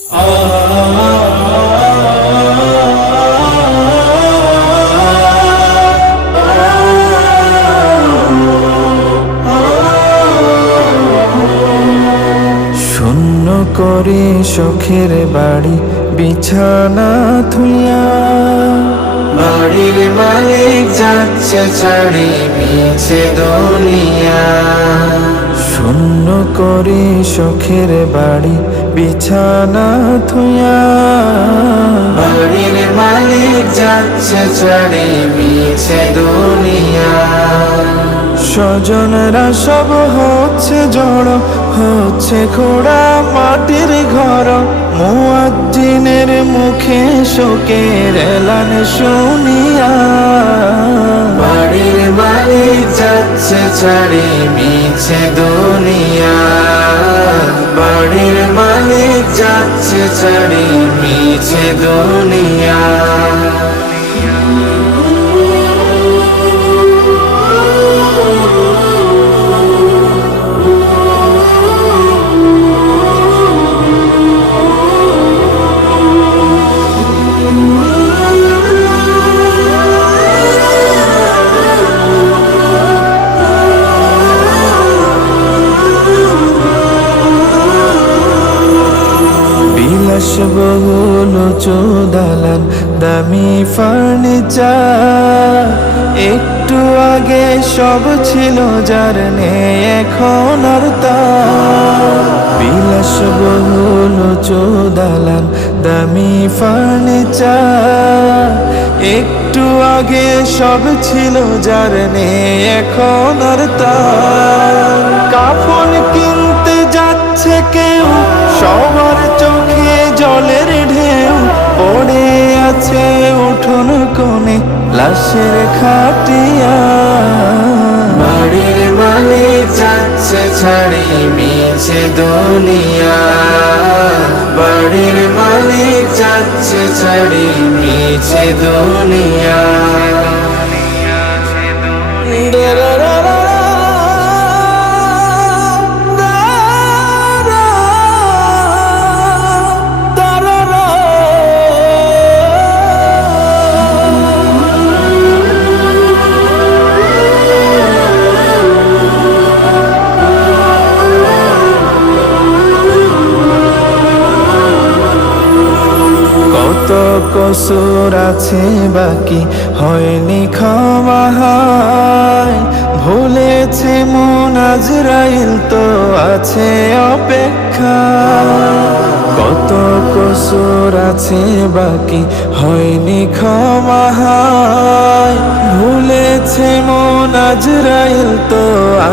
শূন্য করে শখের বাড়ি বিছানা থুইয়া, বাড়ির মালিক যাচ্ছে ছাড়ি মিছে দুনিয়া। শূন্য করে শখের বাড়ি বিছানা থুইয়া, বাড়ির মালিক যাচ্ছে ছাড়ি মিছে দুনিয়া। স্বজনরা সব হচ্ছে জড়, হচ্ছে খোড়া মাটির ঘর। মুয়াজ্জিনের মুখে শোকের এলান শুনিয়া, বাড়ির মালিক যাচ্ছে ছাড়ি মিছে দুনিয়া। বাড়ির মালিক যাচ্ছে ছাড়ি মিছে দুনিয়া। বিলাসবহুল চোদালান দামি ফার্নিচার, একটু আগে সব ছিল যার নেই এখন আর তার। বিলাসবহুল চোদালান দামি ফার্নিচার, একটু আগে সব ছিল যার নেই এখন আর তার। কাফন কিনতে যাচ্ছে কেউ, সবার চোখে জলের ঢেউ, পড়ে আছে উঠোন কোণে লাশের খাটিয়া। বাড়ির মালিক যাচ্ছে ছাড়ি মিছে দুনিয়া। বাড়ির মালিক যাচ্ছে ছাড়ি মিছে দুনিয়া। কত কসুর আছে বাকি হয়নি ক্ষমা হয়, ভুলেছে মন আজরাইল তো আছে অপেক্ষা। কত কসুর আছে বাকি হয়নি ক্ষমা হয়, ভুলেছে মন আজরাইল তো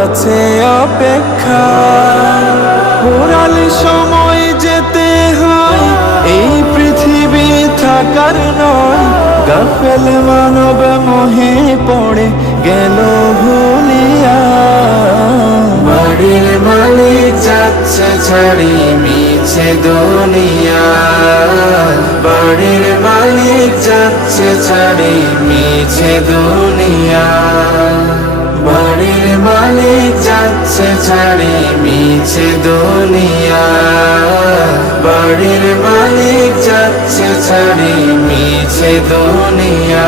আছে অপেক্ষা। পুরালি সময় যেতে হয়, এই পৃথিবী থাকার নয়। গাফেল মানব মোহে পড়ে গেল ভুলিয়া, বাড়ির মালিক যাচ্ছে ছাড়ি মিছে দুনিয়া। বাড়ির মালিক যাচ্ছে ছাড়ি মিছে দুনিয়া। বাড়ির মালিক যাচ্ছে ছাড়ি মিছে দুনিয়া। বাড়ির মালিক যাচ্ছে ছাড়ি মিছে দুনিয়া।